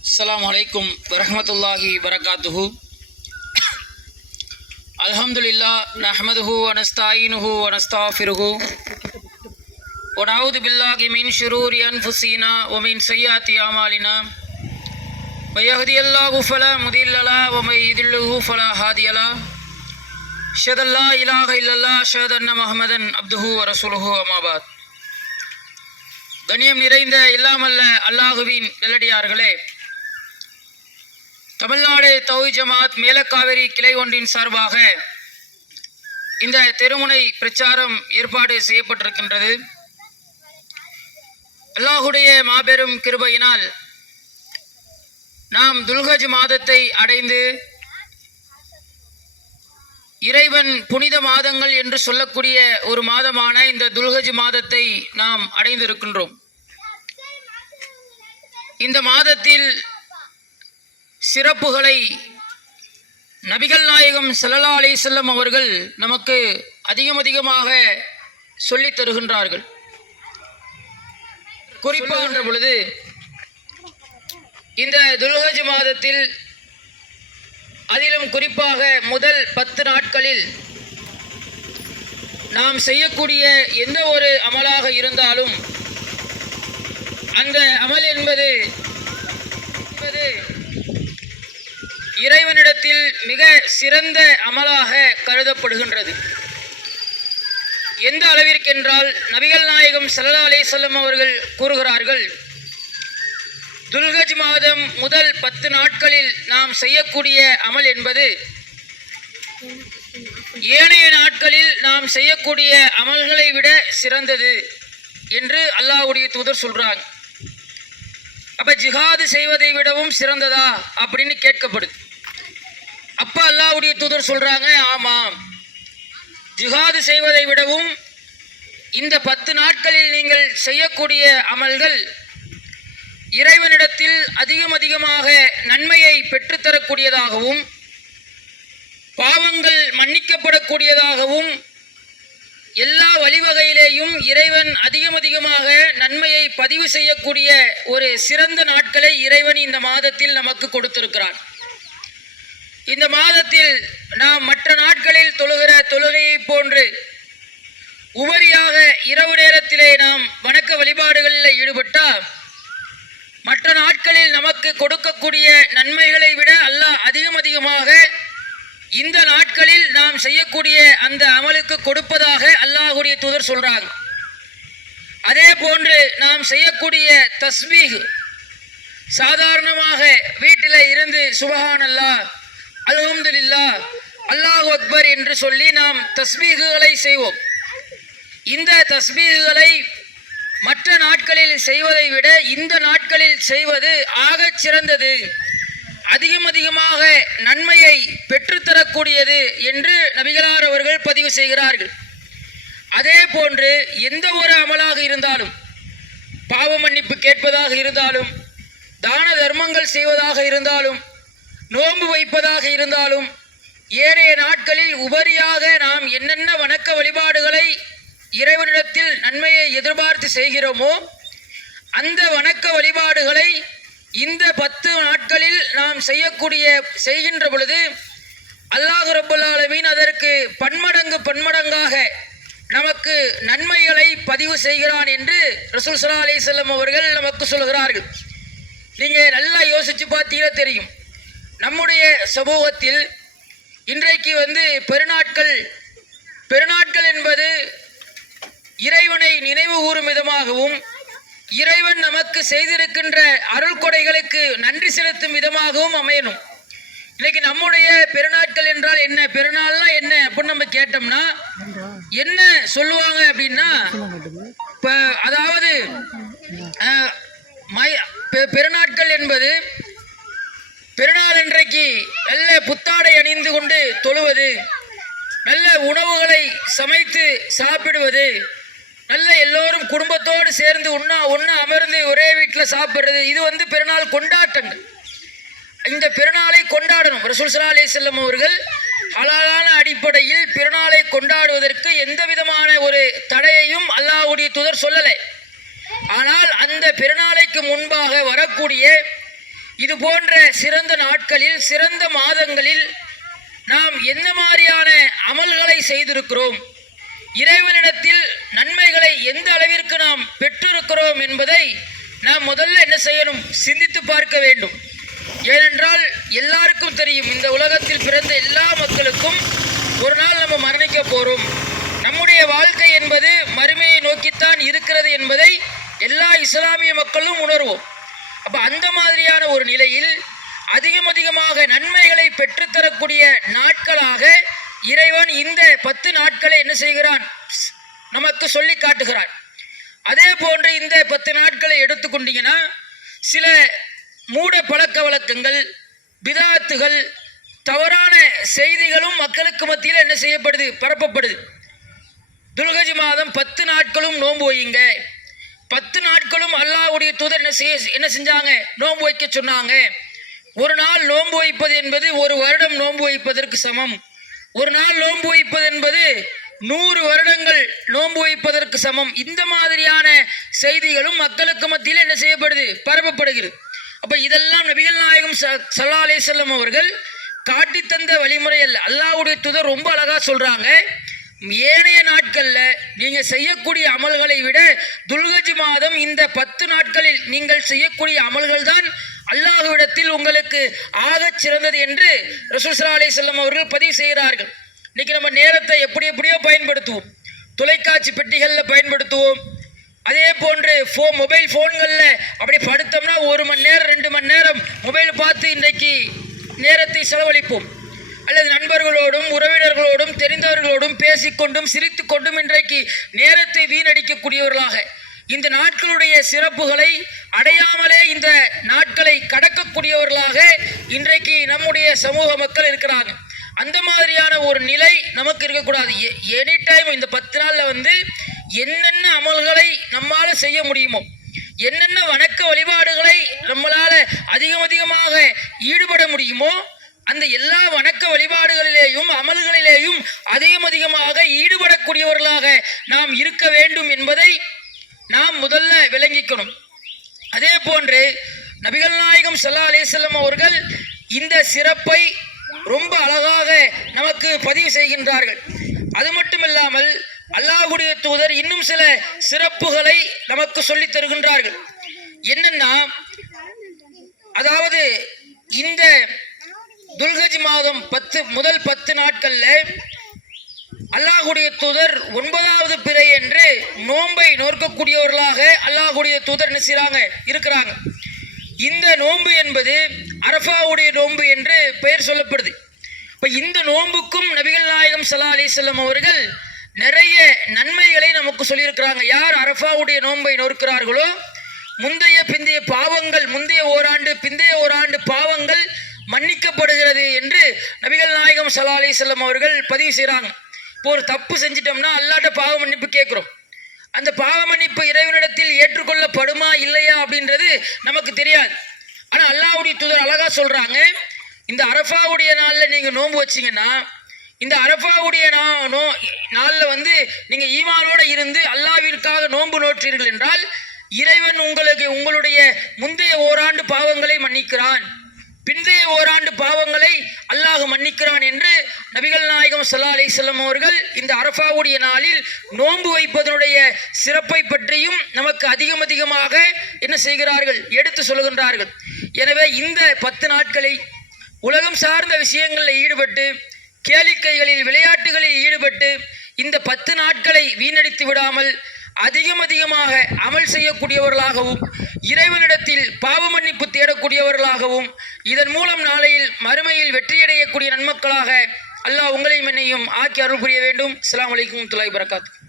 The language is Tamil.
السلام عليكم ورحمة الله وبركاته الحمد لله نحمده ونستعينه ونستغفره ونعوذ بالله من شرور أنفسنا ومن سيئات أعمالنا من يهدي الله فلا مضل له ومن يضلله فلا هادي له أشهد أن لا إله إلا الله أشهد أن محمدا عبده ورسوله أما بعد கண்ணியம் நிறைந்த இல்லாமல்ல அல்லாஹுவின் நல்லடியார்களே தமிழ்நாடு தௌஹி ஜமாத் மேலக்காவிரி கிளை ஒன்றின் சார்பாக இந்த தெருமுனை பிரச்சாரம் ஏற்பாடு செய்யப்பட்டிருக்கின்றது. அல்லாஹுடைய மாபெரும் கிருபையினால் நாம் துல்கஜ் மாதத்தை அடைந்து இறைவன் புனித மாதங்கள் என்று சொல்லக்கூடிய ஒரு மாதமான இந்த துல்கஜ் மாதத்தை நாம் அடைந்திருக்கின்றோம். இந்த மாதத்தில் சிறப்புகளை நபிகள் நாயகம் ஸல்லல்லாஹு அலி செல்லம் அவர்கள் நமக்கு அதிகம் அதிகமாக சொல்லித் தருகின்றார்கள். குறிப்பாகின்ற பொழுது இந்த துல்ஹஜ் மாதத்தில் அதிலும் குறிப்பாக முதல் பத்து நாட்களில் நாம் செய்யக்கூடிய எந்த ஒரு அமலாக இருந்தாலும் அந்த அமல் என்பது என்பது இறைவனிடத்தில் மிக சிறந்த அமலாக கருதப்படுகின்றது. எந்த அளவிற்கென்றால் நபிகள் நாயகம் சல்லா அலைஹி அவர்கள் கூறுகிறார்கள் துல்கஜ் மாதம் முதல் பத்து நாட்களில் நாம் செய்யக்கூடிய அமல் என்பது ஏனைய நாட்களில் நாம் செய்யக்கூடிய அமல்களை விட சிறந்தது என்று அல்லாஹ்வுடைய தூதர் சொல்கிறாங்க அப்ப ஜிஹாது செய்வதை விடவும் சிறந்ததா அப்படின்னு கேட்கப்படுது. அல்லாவுடைய தூதர் சொல்றாங்க ஆமாம். ஜிஹாது செய்வதை விடவும் இந்த பத்து நாட்களில் நீங்கள் செய்யக்கூடிய அமல்கள் இறைவனிடத்தில் அதிகம் அதிகமாக நன்மையை பெற்றுத்தரக்கூடியதாகவும் பாவங்கள் மன்னிக்கப்படக்கூடியதாகவும் எல்லா வழிவகையிலேயும் இறைவன் அதிகம் அதிகமாக நன்மையை பதிவு செய்யக்கூடிய ஒரு சிறந்த நாட்களை இறைவன் இந்த மாதத்தில் நமக்கு கொடுத்திருக்கிறான். இந்த மாதத்தில் நாம் மற்ற நாட்களில் தொழுகிற தொழுகையை போன்று உபரியாக இரவு நேரத்திலே நாம் வணக்க வழிபாடுகளில் ஈடுபட்டால் மற்ற நாட்களில் நமக்கு கொடுக்கக்கூடிய நன்மைகளை விட அல்லாஹ் அதிகம் அதிகமாக இந்த நாட்களில் நாம் செய்யக்கூடிய அந்த அமலுக்கு கொடுப்பதாக அல்லாஹுடைய தூதர் சொல்றாங்க. அதே போன்று நாம் செய்யக்கூடிய தஸ்மீக் சாதாரணமாக வீட்டில் இருந்து சுபஹான் அல்லாஹ் அல்ஹம்துலில்லா அல்லாஹ் அக்பர் என்று சொல்லி நாம் தஸ்மீகுகளை செய்வோம். இந்த தஸ்மீகுகளை மற்ற நாட்களில் செய்வதை விட இந்த நாட்களில் செய்வது ஆகச் சிறந்தது. அதிகம் அதிகமாக நன்மையை பெற்றுத்தரக்கூடியது என்று நபிகளார் அவர்கள் பதிவு செய்கிறார்கள். அதே போன்று எந்த ஒரு அமலாக இருந்தாலும் பாவ மன்னிப்பு கேட்பதாக இருந்தாலும் தான தர்மங்கள் செய்வதாக இருந்தாலும் நோன்பு வைப்பதாக இருந்தாலும் ஏனைய நாட்களில் உபரியாக நாம் என்னென்ன வணக்க வழிபாடுகளை இறைவனிடத்தில் நன்மையை எதிர்பார்த்து செய்கிறோமோ அந்த வணக்க வழிபாடுகளை இந்த பத்து நாட்களில் நாம் செய்யக்கூடிய செய்கின்ற பொழுது அல்லாஹ் ரபுல்லாலமீன் அதற்கு பன்மடங்கு பன்மடங்காக நமக்கு நன்மைகளை பதிவு செய்கிறான் என்று ரசூல் சல்லா அலிசல்லம் அவர்கள் நமக்கு சொல்கிறார்கள். நீங்கள் நல்லா யோசித்து பார்த்தீங்கன்னா தெரியும். நம்முடைய சமூகத்தில் இன்றைக்கு வந்து பெருநாட்கள் பெருநாட்கள் என்பது இறைவனை நினைவு கூறும் விதமாகவும் இறைவன் நமக்கு செய்திருக்கின்ற அருள் கொடைகளுக்கு நன்றி செலுத்தும் விதமாகவும் அமையணும். இன்னைக்கு நம்முடைய பெருநாட்கள் என்றால் என்ன? பெருநாள்னா என்ன அப்படின்னு நம்ம கேட்டோம்னா என்ன சொல்லுவாங்க அப்படின்னா இப்போ அதாவது பெ- பெருநாட்கள் என்பது பெருநாள் இன்றைக்கு நல்ல புத்தாடை அணிந்து கொண்டு தொழுவது நல்ல உணவுகளை சமைத்து சாப்பிடுவது நல்ல எல்லோரும் குடும்பத்தோடு சேர்ந்து உண்ணா ஒன்றா அமர்ந்து ஒரே வீட்டில் சாப்பிட்றது இது வந்து பெருநாள் கொண்டாட்டங்கள். இந்த பெருநாளை கொண்டாடணும். ரசூல் சல்லா அலி செல்லம் அவர்கள் ஹலாலான அடிப்படையில் பெருநாளை கொண்டாடுவதற்கு எந்த விதமான ஒரு தடையையும் அல்லாஹ்வுடைய துதர் சொல்லலை. ஆனால் அந்த பெருநாளைக்கு முன்பாக வரக்கூடிய இது போன்ற சிறந்த நாட்களில் சிறந்த மாதங்களில் நாம் என்ன மாதிரியான அமல்களை செய்திருக்கிறோம்? இறைவனிடத்தில் நன்மைகளை எந்த அளவிற்கு நாம் பெற்றிருக்கிறோம் என்பதை நாம் முதல்ல என்ன செய்யணும்? சிந்தித்து பார்க்க வேண்டும். ஏனென்றால் எல்லாருக்கும் தெரியும் இந்த உலகத்தில் பிறந்த எல்லா மக்களுக்கும் ஒரு நாள் நம்ம மரணிக்க போகிறோம் நம்முடைய வாழ்க்கை என்பது மறுமையை நோக்கித்தான் இருக்கிறது என்பதை எல்லா இஸ்லாமிய மக்களும் உணர்வோம். அப்போ அந்த மாதிரியான ஒரு நிலையில் அதிகம் அதிகமாக நன்மைகளை பெற்றுத்தரக்கூடிய நாட்களாக இறைவன் இந்த பத்து நாட்களை என்ன செய்கிறான்? நமக்கு சொல்லி காட்டுகிறான். அதே போன்று இந்த பத்து நாட்களை எடுத்துக்கொண்டீங்கன்னா சில மூட பழக்க வழக்கங்கள் பிதாத்துகள் தவறான செய்திகளும் மக்களுக்கு மத்தியில் என்ன செய்யப்படுது? பரப்பப்படுது. துல்கஜி மாதம் பத்து நாட்களும் நோன்பு வையுங்க. பத்து நாட்களும் அல்லாஹ்வுடைய தூதர் என்ன செய்ய என்ன செஞ்சாங்க? நோன்பு வைக்க சொன்னாங்க. ஒரு நாள் நோன்பு வைப்பது என்பது ஒரு வருடம் நோன்பு வைப்பதற்கு சமம். ஒரு நாள் நோன்பு வைப்பது என்பது நூறு வருடங்கள் நோன்பு வைப்பதற்கு சமம். இந்த மாதிரியான செய்திகளும் மக்களுக்கு மத்தியில் என்ன செய்யப்படுது? பரப்பப்படுகிறது. அப்ப இதெல்லாம் நபிகள் நாயகம் ச- அலே அவர்கள் காட்டி தந்த வழிமுறை அல்ல. அல்லாவுடைய தூதர் ரொம்ப அழகா சொல்றாங்க. ஏனைய நாட்களில் நீங்கள் செய்யக்கூடிய அமல்களை விட துல்கஜி மாதம் இந்த பத்து நாட்களில் நீங்கள் செய்யக்கூடிய அமல்கள் தான் அல்லாஹுவிடத்தில் உங்களுக்கு ஆகச் சிறந்தது என்று ரசூசரா அலி செல்லம் அவர்கள் பதிவு செய்கிறார்கள். இன்னைக்கு நம்ம நேரத்தை எப்படி எப்படியோ பயன்படுத்துவோம். தொலைக்காட்சி பெட்டிகளில் பயன்படுத்துவோம். அதே போன்று ஃபோ மொபைல் ஃபோன்களில் அப்படி படுத்தோம்னா ஒரு மணி நேரம் ரெண்டு மணி நேரம் மொபைல் பார்த்து இன்றைக்கு நேரத்தை செலவழிப்போம். அல்லது நண்பர்களோடும் உறவினர்களோடும் தெரிந்தவர்களோடும் பேசிக்கொண்டும் சிரித்துக்கொண்டும் இன்றைக்கு நேரத்தை வீணடிக்கக்கூடியவர்களாக. இந்த நாட்களுடைய சிறப்புகளை அடையாமலே இந்த நாட்களை கடக்கக்கூடியவர்களாக இன்றைக்கு நம்முடைய சமூக மக்கள் இருக்கிறாங்க. அந்த மாதிரியான ஒரு நிலை நமக்கு இருக்கக்கூடாது. எனி டைம் இந்த பத்து நாளில் வந்து என்னென்ன அமல்களை நம்மால் செய்ய முடியுமோ என்னென்ன வணக்க வழிபாடுகளை நம்மளால் அதிகம் அதிகமாக ஈடுபட முடியுமோ அந்த எல்லா வணக்க வழிபாடுகளிலேயும் அமல்களிலேயும் அதிகம் அதிகமாக ஈடுபடக்கூடியவர்களாக நாம் இருக்க வேண்டும் என்பதை நாம் முதல்ல விளங்கிக்கணும். அதே போன்று நபிகள் நாயகம் சல்லா அலைஹி அவர்கள் இந்த சிறப்பை ரொம்ப அழகாக நமக்கு பதிவு செய்கின்றார்கள். அது மட்டும் இல்லாமல் அல்லாஹ்வுடைய தூதர் இன்னும் சில சிறப்புகளை நமக்கு சொல்லித் தருகின்றார்கள். என்னன்னா அதாவது இந்த துல்கஜ் மாதம் பத்து முதல் பத்து நாட்கள்ல அல்லாஹுடைய தூதர் ஒன்பதாவது பிறை என்று நோன்பை நோக்கக்கூடியவர்களாக அல்லாஹுடைய தூதர் என்ன இருக்கிறாங்க. இந்த நோன்பு என்பது அரஃபாவுடைய நோன்பு என்று பெயர் சொல்லப்படுது. இப்போ இந்த நோன்புக்கும் நபிகள் நாயகம் ஸல்லல்லாஹு அலைஹி அவர்கள் நிறைய நன்மைகளை நமக்கு சொல்லியிருக்கிறாங்க. யார் அரஃபாவுடைய நோன்பை நோக்கிறார்களோ முந்தைய பிந்தைய பாவங்கள் முந்தைய ஓராண்டு பிந்தைய ஓராண்டு பாவங்கள் மன்னிக்கப்படுகிறது என்று நபிகள் நாயகம் சலா அலி வஸல்லம் அவர்கள் பதிவு செய்கிறாங்க இப்போ ஒரு தப்பு செஞ்சிட்டோம்னா அல்லாட்ட பாவ மன்னிப்பு கேட்குறோம். அந்த பாவ மன்னிப்பு இறைவனிடத்தில் ஏற்றுக்கொள்ளப்படுமா இல்லையா அப்படின்றது நமக்கு தெரியாது. ஆனால் அல்லாவுடைய தூதர் அழகாக சொல்கிறாங்க இந்த அரஃபாவுடைய நாளில் நீங்கள் நோன்பு வச்சீங்கன்னா இந்த அரஃபாவுடைய நா நோ நாளில் வந்து நீங்கள் ஈமானோட இருந்து அல்லாவிற்காக நோன்பு நோற்றீர்கள் என்றால் இறைவன் உங்களுக்கு உங்களுடைய முந்தைய ஓராண்டு பாவங்களை மன்னிக்கிறான். பிந்தைய ஓராண்டு பாவங்களை அல்லாஹ் மன்னிக்கிறான் என்று நபிகள் நாயகம் சல்லா அலி செல்லம் அவர்கள் இந்த அரஃபாவுடைய நாளில் நோன்பு வைப்பதனுடைய சிறப்பை பற்றியும் நமக்கு அதிகம் அதிகமாக என்ன செய்கிறார்கள்? எடுத்து சொல்கின்றார்கள் எனவே இந்த பத்து நாட்களை உலகம் சார்ந்த விஷயங்களில் ஈடுபட்டு கேளிக்கைகளில் விளையாட்டுகளில் ஈடுபட்டு இந்த பத்து நாட்களை வீணடித்து விடாமல் அதிகம் அதிகமாக அமல் செய்யக்கூடியவர்களாகவும் இறைவனிடத்தில் பாவ மன்னிப்பு தேடக்கூடியவர்களாகவும் இதன் மூலம் நாளையில் மறுமையில் வெற்றியடையக்கூடிய நன்மக்களாக அல்லாஹ் உங்களையும் என்னையும் ஆக்கி அருள் புரிய வேண்டும். அஸ்ஸலாமு வலைக்கம் துலாய் பரகாத்து